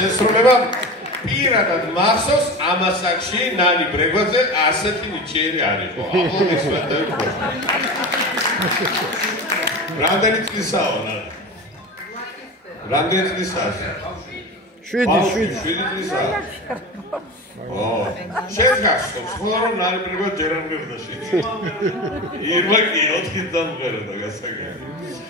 შესრულება პირადად მახსოვს ამასაკში ნანი ბრეგვაძე ასეთი ნიჭიერი არ იყო. რამდენი წლისაა ნანი? რამდენი წლისაა? 7 წლისაა. შენ გახსოვს, ხოლმე რომ ნანი ბრეგვაძე ჯერ არ მივხვდა შენ. ირმა კი 4 წლიდან მღეროდა გასაგები.